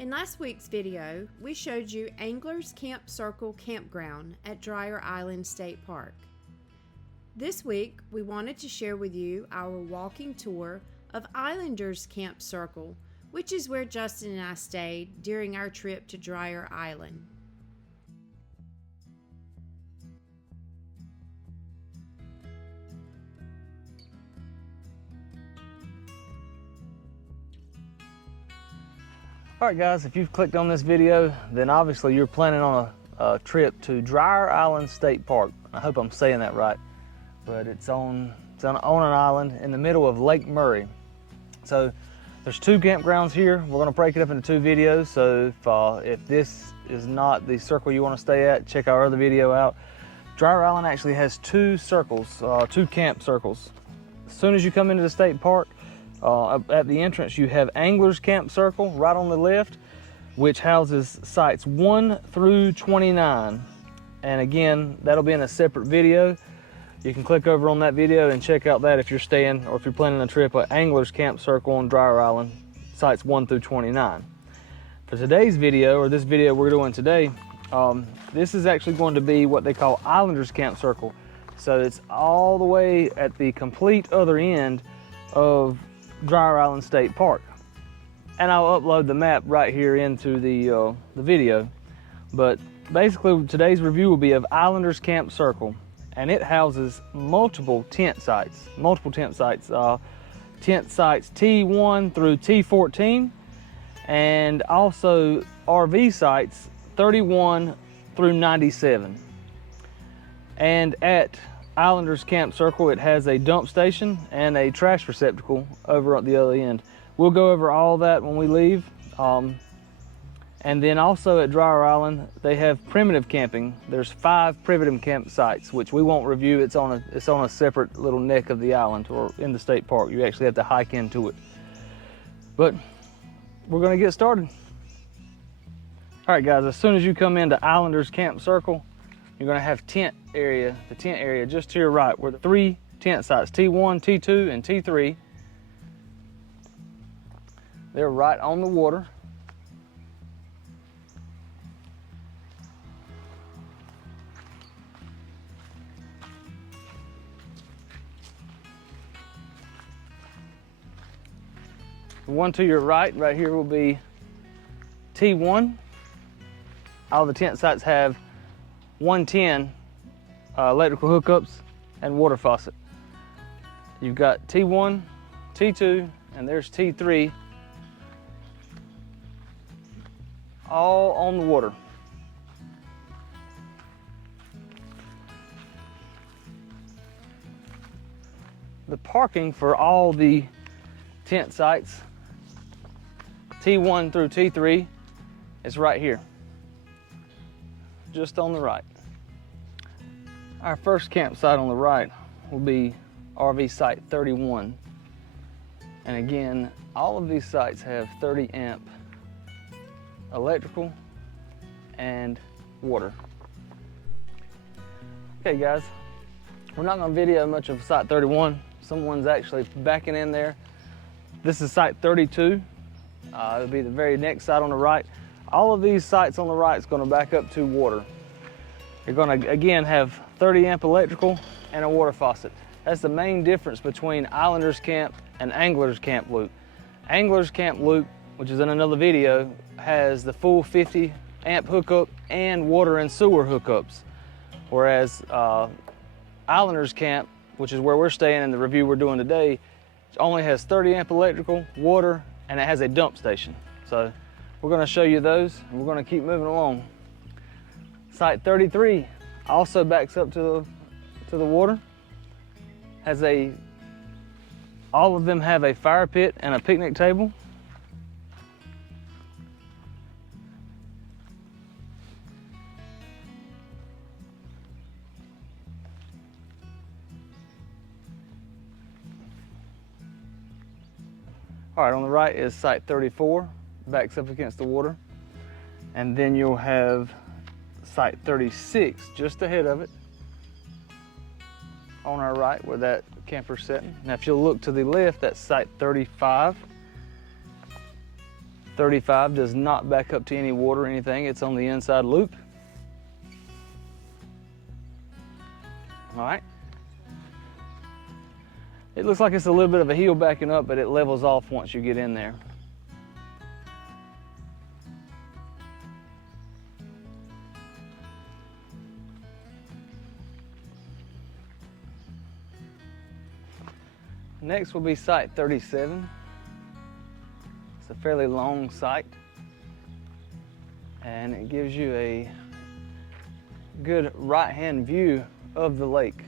In last week's video, we showed you Anglers Camp Circle Campground at Dreher Island State Park. This week, we wanted to share with you our walking tour of Islanders Camp Circle, which is where Justin and I stayed during our trip to Dreher Island. Alright guys, if you've clicked on this video, then obviously you're planning on a trip to Dreher Island State Park. I hope I'm saying that right, but it's on an island in the middle of Lake Murray. So there's two campgrounds here. We're going to break it up into two videos, so if this is not the circle you want to stay at, check our other video out. Dreher Island actually has two circles, two camp circles. As soon as you come into the state park, at the entrance you have Anglers Camp Circle right on the left, which houses sites 1 through 29. And again, that'll be in a separate video. You can click over on that video and check out that if you're staying or if you're planning a trip at Anglers Camp Circle on Dreher Island, sites 1 through 29. For today's video, or this video we're doing today, this is actually going to be what they call Islanders Camp Circle. So it's all the way at the complete other end of Dreher Island State Park, and I'll upload the map right here into the video. But basically today's review will be of Islanders Camp Circle, and it houses multiple tent sites, tent sites T1 through T14, and also RV sites 31 through 97. And at Islanders Camp Circle, it has a dump station and a trash receptacle over at the other end. We'll go over all that when we leave. And then also at Dreher Island, they have primitive camping. There's 5 primitive campsites, which we won't review. It's on a separate little neck of the island or in the state park. You actually have to hike into it. But we're gonna get started. All right guys, as soon as you come into Islanders Camp Circle, you're gonna have the tent area just to your right, where the 3 tent sites, T1, T2, and T3. They're right on the water. The one to your right here will be T1. All the tent sites have 110 electrical hookups and water faucet. You've got T1, T2, and there's T3, all on the water. The parking for all the tent sites, T1 through T3, is right here, just on the right. Our first campsite on the right will be RV Site 31. And again, all of these sites have 30 amp electrical and water. Okay guys, we're not gonna video much of Site 31. Someone's actually backing in there. This is Site 32. It'll be the very next site on the right. All of these sites on the right is gonna back up to water. You're gonna, again, have 30 amp electrical and a water faucet. That's the main difference between Islanders Camp and Anglers Camp Loop. Anglers Camp Loop, which is in another video, has the full 50 amp hookup and water and sewer hookups. Whereas Islanders Camp, which is where we're staying in the review we're doing today, only has 30 amp electrical, water, and it has a dump station. So we're gonna show you those, and we're gonna keep moving along. Site 33 also backs up to the water. All of them have a fire pit and a picnic table. All right, on the right is Site 34, backs up against the water. And then you'll have Site 36 just ahead of it on our right where that camper's sitting. Now if you'll look to the left, that's Site 35. 35 does not back up to any water or anything. It's on the inside loop. All right. It looks like it's a little bit of a hill backing up, but it levels off once you get in there. Next will be Site 37. It's a fairly long site, and it gives you a good right-hand view of the lake.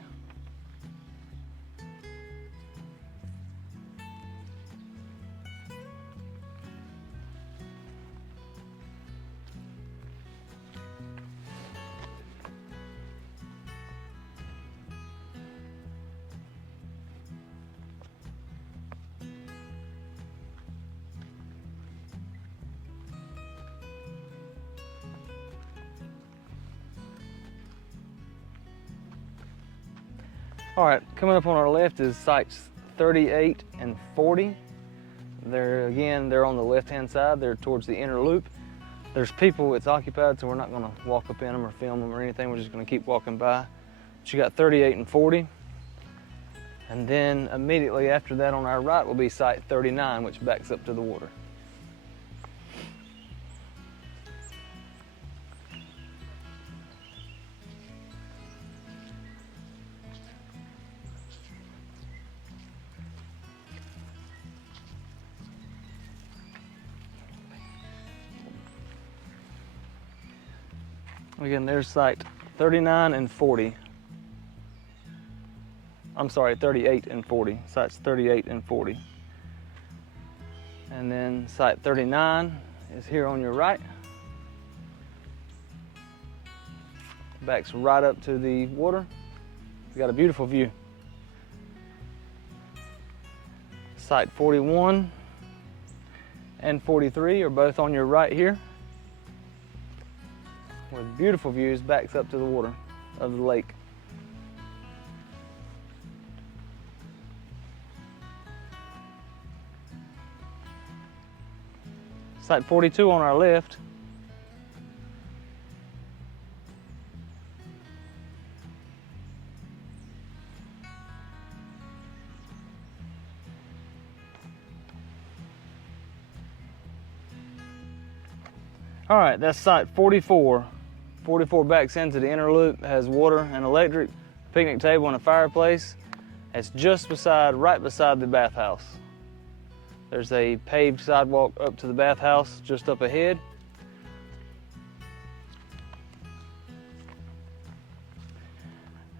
All right, coming up on our left is sites 38 and 40. They're on the left-hand side. They're towards the inner loop. There's people, it's occupied, so we're not gonna walk up in them or film them or anything. We're just gonna keep walking by. But you got 38 and 40. And then immediately after that on our right will be site 39, which backs up to the water. Again, there's site 39 and 40. I'm sorry, 38 and 40. Sites 38 and 40. And then site 39 is here on your right. Backs right up to the water. You got a beautiful view. Site 41 and 43 are both on your right here, with beautiful views, backs up to the water of the lake. Site 42 on our left. All right, that's site 44. 44 backs into the inner loop, has water and electric, picnic table and a fireplace. It's just right beside the bathhouse. There's a paved sidewalk up to the bathhouse just up ahead.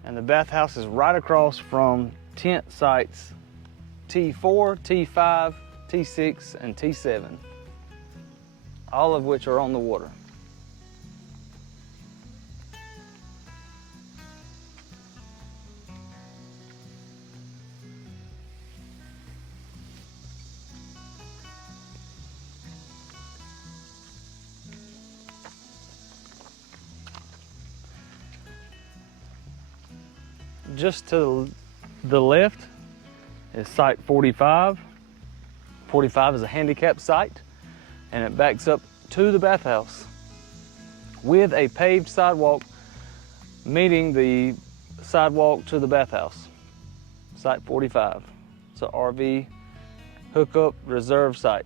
And the bathhouse is right across from tent sites T4, T5, T6, and T7, all of which are on the water. Just to the left is site 45. 45 is a handicap site, and it backs up to the bathhouse with a paved sidewalk meeting the sidewalk to the bathhouse. Site 45. It's an RV hookup reserve site,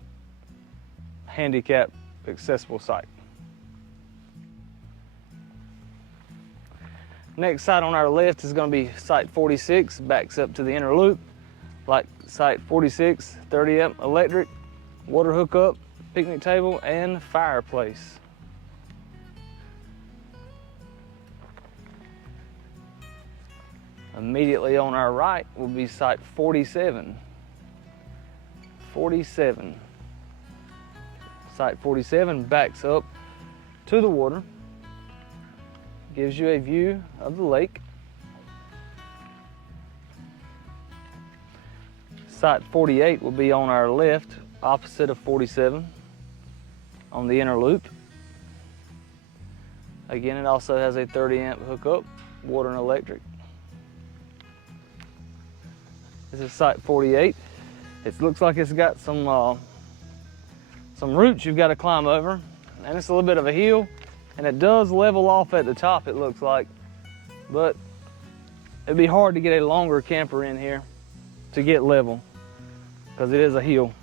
handicap accessible site. Next site on our left is going to be site 46, backs up to the inner loop. Like site 46, 30 amp electric, water hookup, picnic table, and fireplace. Immediately on our right will be site 47. 47. Site 47 backs up to the water. Gives you a view of the lake. Site 48 will be on our left, opposite of 47, on the inner loop. Again, it also has a 30 amp hookup, water and electric. This is site 48. It looks like it's got some some roots you've got to climb over, and it's a little bit of a hill, and it does level off at the top, it looks like, but it'd be hard to get a longer camper in here to get level because it is a hill.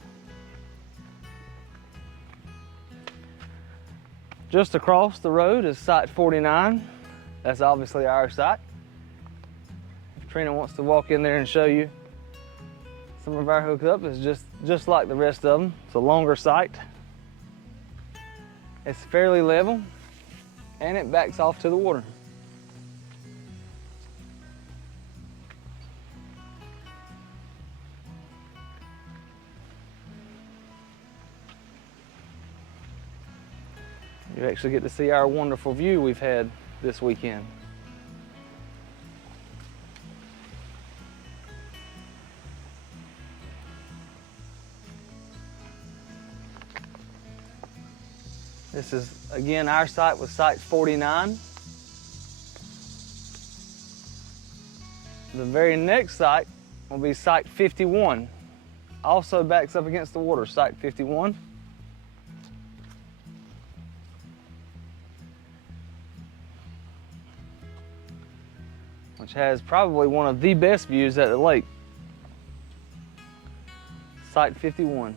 Just across the road is Site 49. That's obviously our site. If Trina wants to walk in there and show you some of our hookup, is just like the rest of them. It's a longer site. It's fairly level, and it backs off to the water. You actually get to see our wonderful view we've had this weekend. This is, again, our site was Site 49. The very next site will be Site 51. Also backs up against the water, Site 51. Which has probably one of the best views at the lake. Site 51.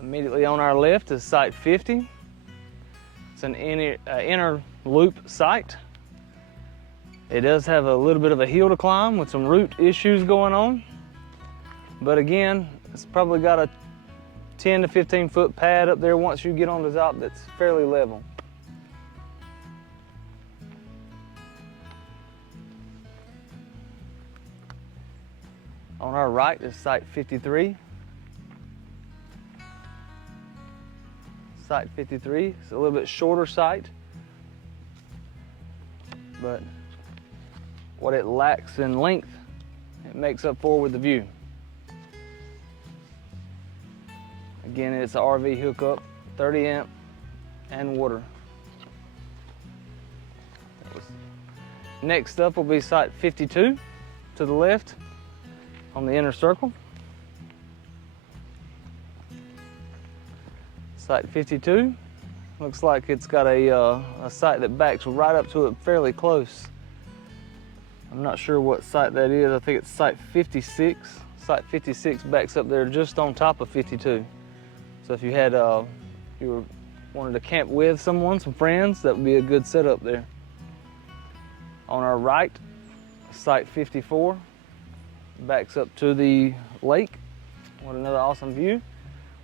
Immediately on our left is Site 50. It's an inner loop site. It does have a little bit of a hill to climb with some root issues going on. But again, it's probably got a 10 to 15 foot pad up there once you get on the top that's fairly level. On our right is Site 53. Site 53 is a little bit shorter site, but what it lacks in length, it makes up for with the view. Again, it's an RV hookup, 30 amp and water. Next up will be Site 52 to the left on the inner circle. Site 52 looks like it's got a site that backs right up to it fairly close. I'm not sure what site that is. I think it's Site 56. Site 56 backs up there just on top of 52. So if you had wanted to camp with someone, some friends, that would be a good setup there. On our right, Site 54 backs up to the lake. What another awesome view.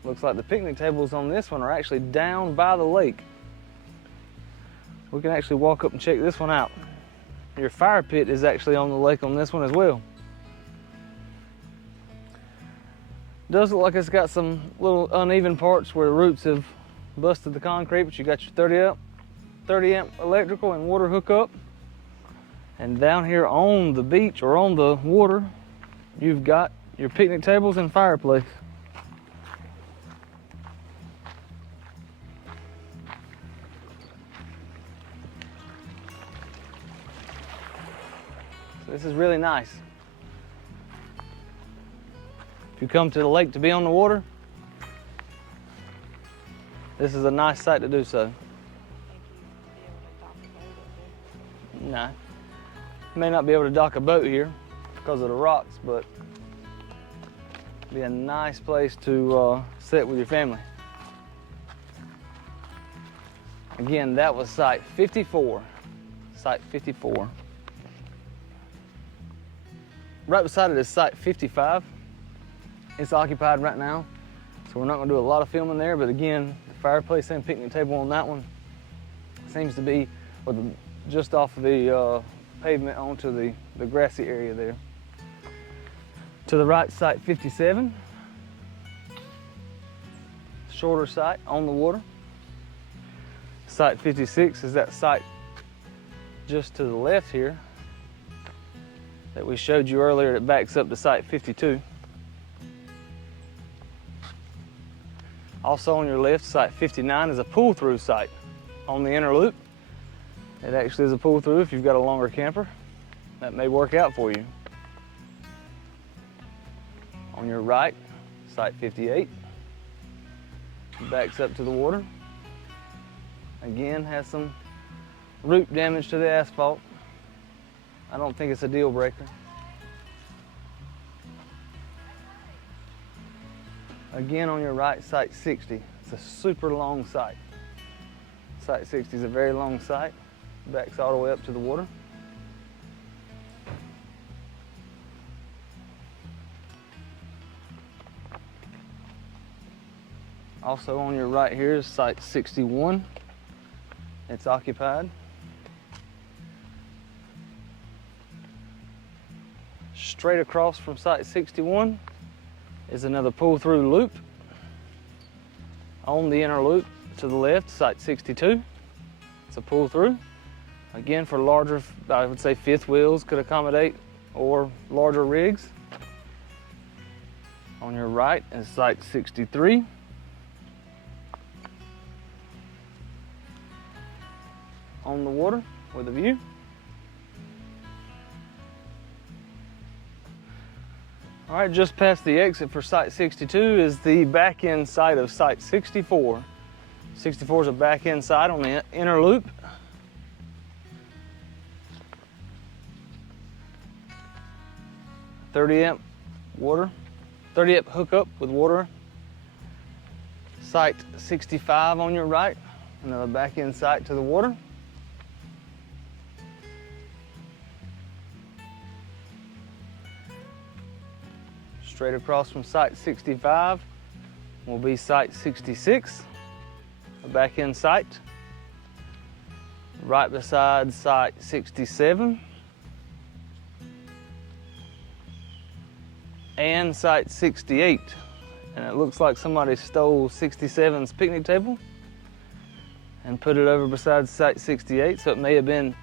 Looks like the picnic tables on this one are actually down by the lake. We can actually walk up and check this one out. Your fire pit is actually on the lake on this one as well. Does look like it's got some little uneven parts where the roots have busted the concrete, but you got your 30 amp electrical and water hookup. And down here on the beach or on the water, you've got your picnic tables and fireplace. So this is really nice. If you come to the lake to be on the water, this is a nice site to do so. No, you may not be able to dock a boat here because of the rocks, but it'd be a nice place to sit with your family. Again, that was Site 54. Site 54. Right beside it is Site 55. It's occupied right now, so we're not going to do a lot of filming there, but again, the fireplace and picnic table on that one seems to be just off the pavement onto the grassy area there. To the right, Site 57. Shorter site on the water. Site 56 is that site just to the left here that we showed you earlier that backs up to Site 52. Also on your left, Site 59 is a pull-through site on the inner loop. It actually is a pull-through if you've got a longer camper. That may work out for you. On your right, Site 58. Backs up to the water. Again, has some root damage to the asphalt. I don't think it's a deal breaker. Again, on your right, Site 60. It's a super long site. Site 60 is a very long site. Backs all the way up to the water. Also on your right here is Site 61. It's occupied. Straight across from Site 61 is another pull-through loop. On the inner loop to the left, Site 62. It's a pull-through. Again, for larger, I would say fifth wheels could accommodate, or larger rigs. On your right is Site 63. On the water with a view. All right, just past the exit for Site 62 is the back end site of Site 64. 64 is a back end site on the inner loop. .30 amp water, 30 amp hookup with water. Site 65 on your right, another back end site to the water. Straight across from Site 65 will be Site 66, a back end site. Right beside Site 67 and Site 68. And it looks like somebody stole 67's picnic table and put it over beside Site 68, so it may have been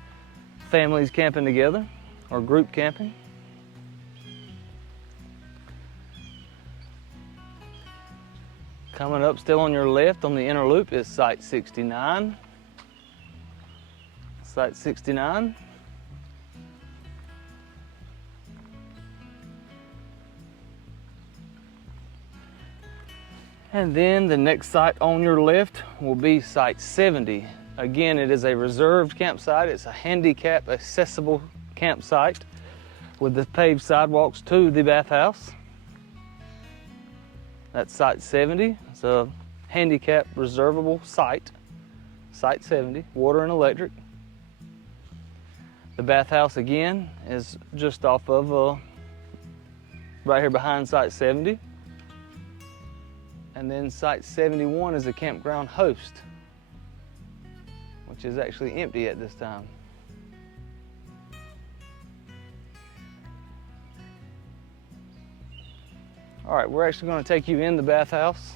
families camping together or group camping. Coming up still on your left on the inner loop is Site 69. Site 69. And then the next site on your left will be Site 70. Again, it is a reserved campsite. It's a handicap accessible campsite with the paved sidewalks to the bathhouse. That's Site 70. It's a handicap reservable site. Site 70, water and electric. The bathhouse again is just off of right here behind Site 70. And then Site 71 is a campground host, which is actually empty at this time. All right, we're actually going to take you in the bathhouse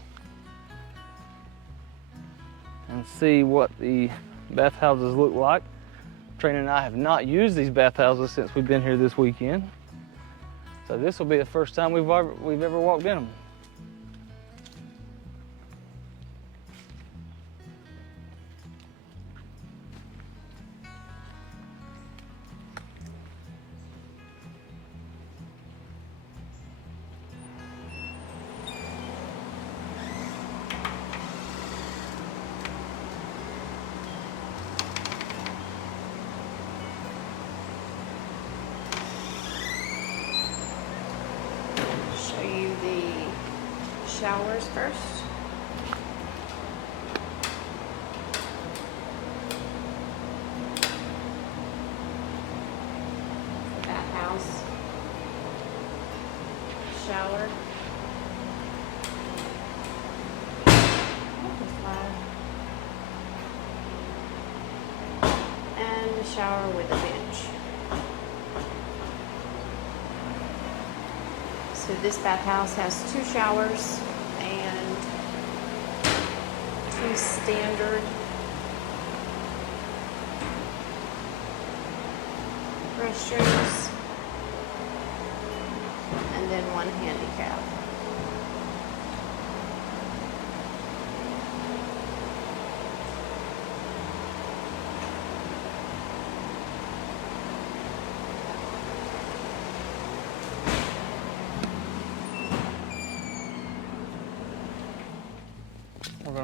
and see what the bathhouses look like. Trina and I have not used these bathhouses since we've been here this weekend. So this will be the first time we've ever walked in them. Showers first. The bathhouse. Shower. And the shower with a bench. So this bathhouse has 2 showers and 2 standard restrooms and then 1 handicap.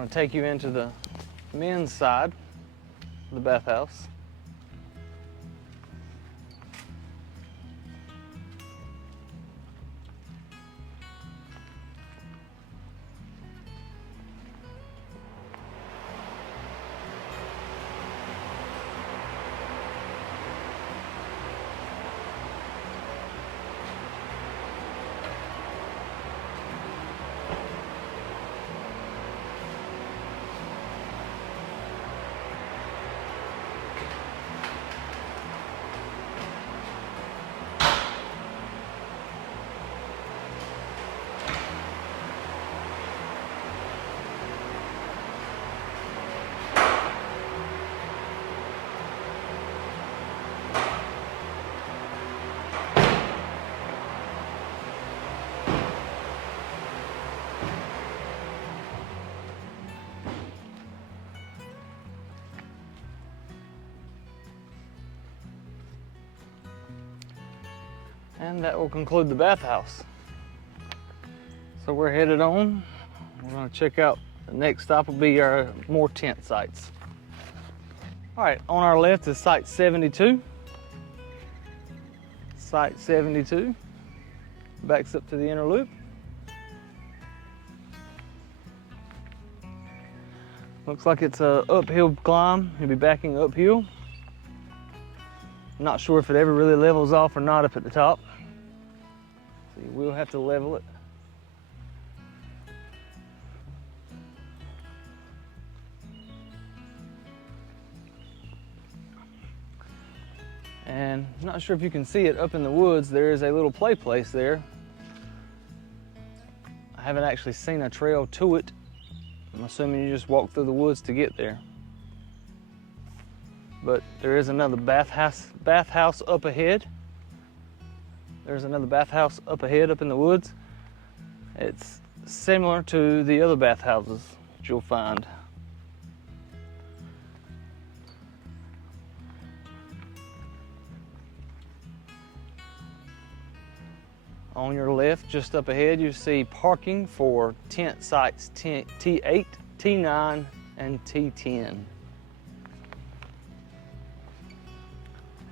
going to take you into the men's side of the bathhouse. And that will conclude the bathhouse. So we're headed on. We're going to check out, the next stop will be our more tent sites. All right, on our left is Site 72. Site 72 backs up to the inner loop. Looks like it's a uphill climb. You'll be backing uphill. Not sure if it ever really levels off or not up at the top. So you will have to level it. And I'm not sure if you can see it up in the woods. There is a little play place there. I haven't actually seen a trail to it. I'm assuming you just walk through the woods to get there. But there is another bathhouse up ahead. There's another bathhouse up ahead up in the woods. It's similar to the other bathhouses that you'll find. On your left, just up ahead, you see parking for tent sites T8, T9, and T10.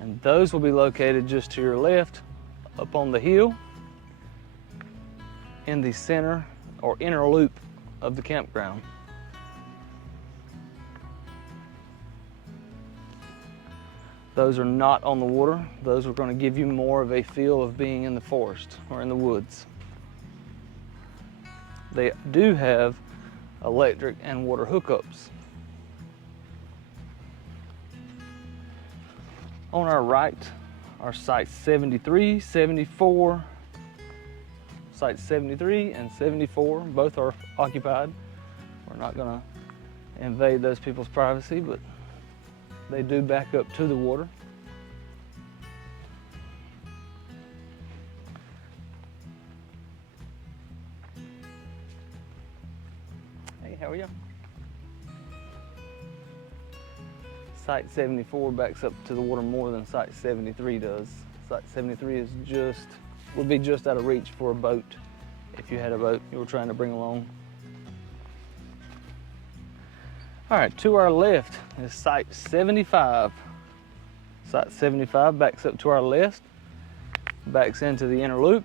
And those will be located just to your left, up on the hill, in the center or inner loop of the campground. Those are not on the water. Those are going to give you more of a feel of being in the forest or in the woods. They do have electric and water hookups. On our right are sites 73, 74. Sites 73 and 74, both are occupied. We're not going to invade those people's privacy, but they do back up to the water. Hey, how are you? Site 74 backs up to the water more than Site 73 does. Site 73 would be just out of reach for a boat if you had a boat you were trying to bring along. All right, to our left is Site 75. Site 75 backs up to our left, backs into the inner loop.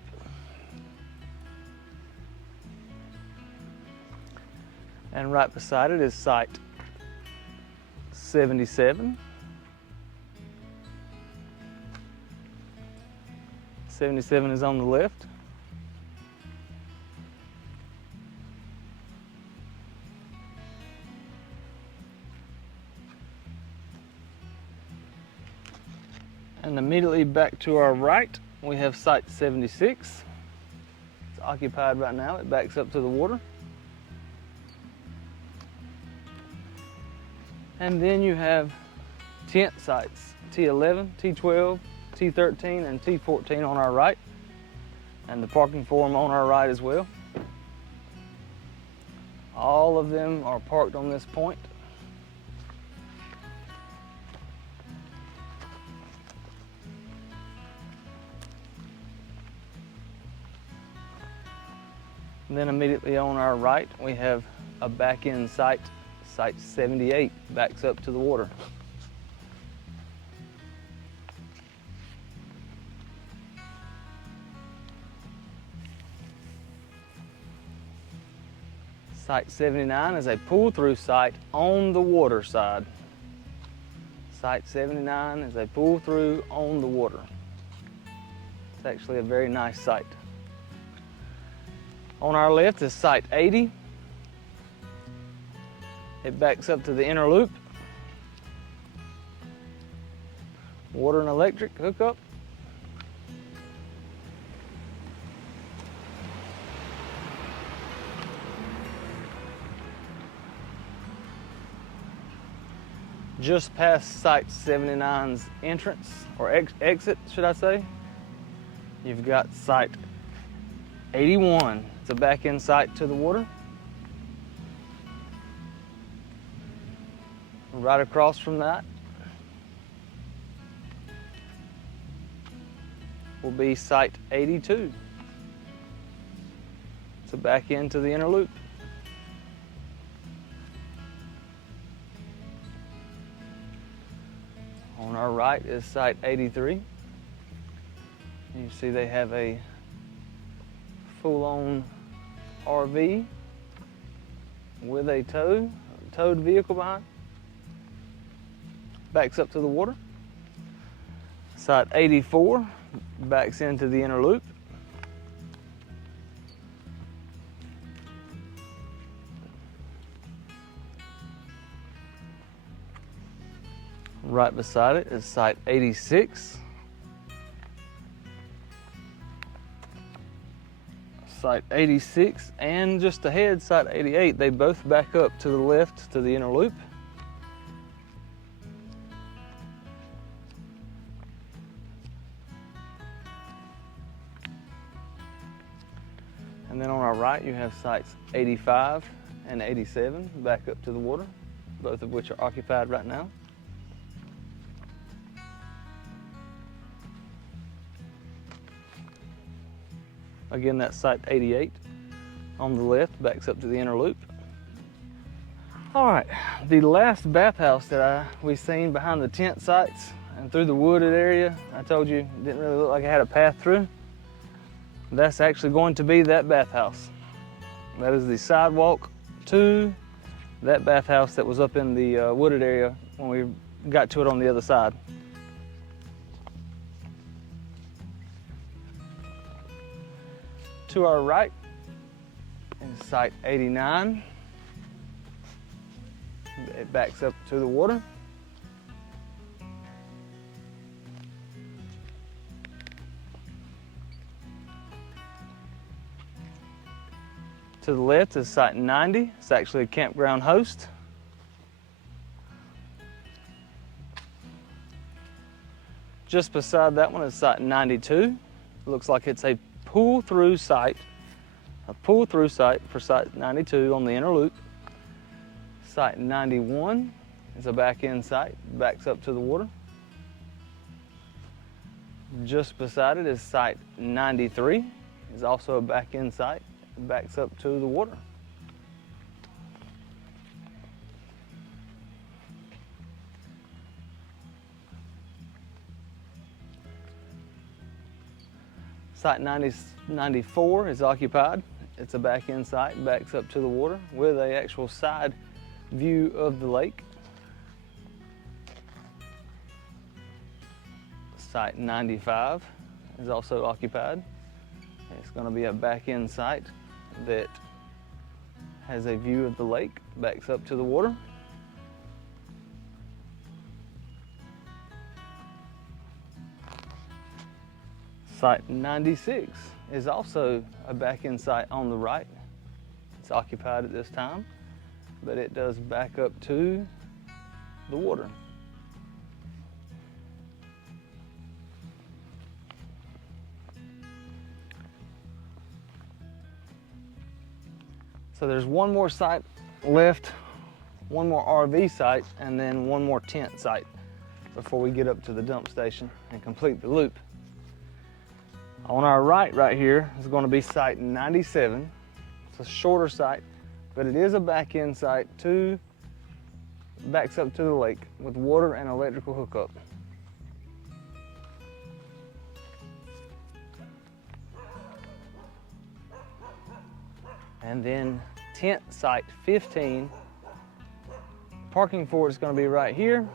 And right beside it is Site 77. 77 is on the left. And immediately back to our right, we have Site 76. It's occupied right now. It backs up to the water. And then you have tent sites, T11, T12, T13, and T14 on our right. And the parking for them on our right as well. All of them are parked on this point. And then immediately on our right, we have a back-end site, Site 78, backs up to the water. Site 79 is a pull-through site on the water side. Site 79 is a pull-through on the water. It's actually a very nice site. On our left is Site 80. It backs up to the inner loop. Water and electric hookup. Just past Site 79's entrance, or exit, should I say, you've got Site 81. It's a back-end site to the water. Right across from that will be Site 82. It's a back-end to the inner loop. On our right is Site 83. You see they have a full-on RV with a towed vehicle behind. Backs up to the water. Site 84 backs into the inner loop. Right beside it is Site 86. Site 86 and just ahead, Site 88, they both back up to the left to the inner loop. And then on our right, you have Sites 85 and 87 back up to the water, both of which are occupied right now. Again, that's Site 88 on the left, backs up to the inner loop. All right, the last bathhouse that we seen behind the tent sites and through the wooded area, I told you it didn't really look like it had a path through. That's actually going to be that bathhouse. That is the sidewalk to that bathhouse that was up in the wooded area when we got to it on the other side. To our right is Site 89. It backs up to the water. To the left is Site 90. It's actually a campground host. Just beside that one is Site 92. It looks like it's a pull-through site for Site 92 on the inner loop. Site 91 is a back-end site, backs up to the water. Just beside it is Site 93, is also a back-end site, backs up to the water. Site 94 is occupied. It's a back-end site, backs up to the water with an actual side view of the lake. Site 95 is also occupied. It's going to be a back-end site that has a view of the lake, backs up to the water. Site 96 is also a back-end site on the right. It's occupied at this time, but it does back up to the water. So there's one more site left, one more RV site, and then one more tent site before we get up to the dump station and complete the loop. On our right here is going to be Site 97. It's a shorter site, but it is a back-end site backs up to the lake with water and electrical hookup. And then tent site 15, parking for it's going to be right here.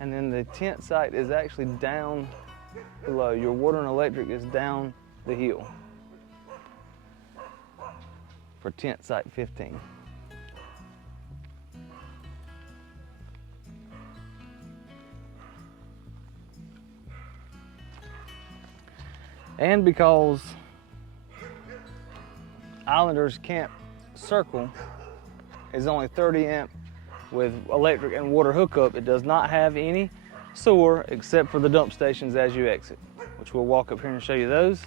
And then the tent site is actually down below. Your water and electric is down the hill for tent site 15. And because Islanders Camp Circle is only 30 amp with electric and water hookup, it does not have any sewer except for the dump stations as you exit, which we'll walk up here and show you those.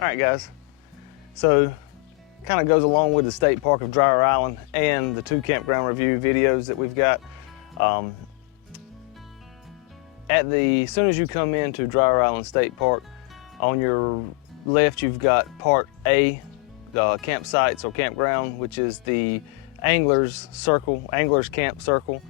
All right, guys, so kind of goes along with the State Park of Dreher Island and the 2 campground review videos that we've got. As soon as you come into Dreher Island State Park, on your left you've got part A, the campsites or campground, which is the Anglers Camp Circle.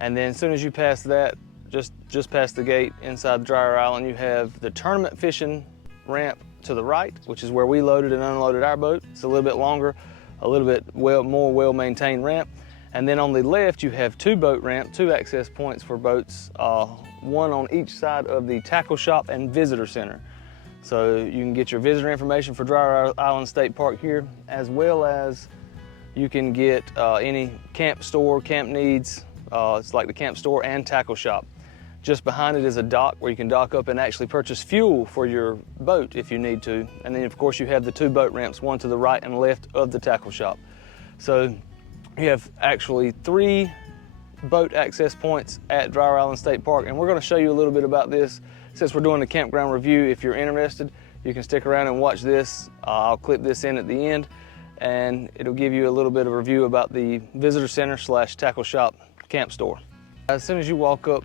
And then as soon as you pass that, just past the gate inside Dreher Island, you have the tournament fishing ramp to the right, which is where we loaded and unloaded our boat. It's a little bit longer, a little bit more well-maintained ramp. And then on the left, you have 2 boat ramps, 2 access points for boats, one on each side of the tackle shop and visitor center. So you can get your visitor information for Dreher Island State Park here, as well as you can get any camp store, camp needs. It's like the camp store and tackle shop. Just behind it is a dock where you can dock up and actually purchase fuel for your boat if you need to. And then of course you have the 2 boat ramps, one to the right and left of the tackle shop. So you have actually 3 boat access points at Dreher Island State Park, and we're going to show you a little bit about this. Since we're doing the campground review, if you're interested, you can stick around and watch this. I'll clip this in at the end, and it'll give you a little bit of a review about the visitor center / tackle shop camp store. As soon as you walk up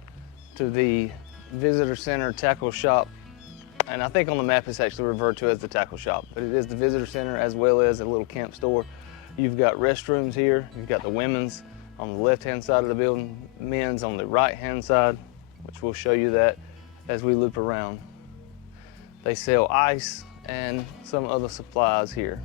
to the visitor center tackle shop, and I think on the map it's actually referred to as the tackle shop, but it is the visitor center as well as a little camp store. You've got restrooms here. You've got the women's on the left-hand side of the building, men's on the right-hand side, which we'll show you that as we loop around. They sell ice and some other supplies here.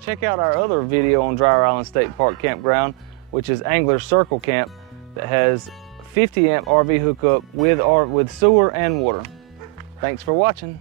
Check out our other video on Dreher Island State Park Campground, which is Angler Circle Camp, that has 50 amp RV hookup with sewer and water. Thanks for watching.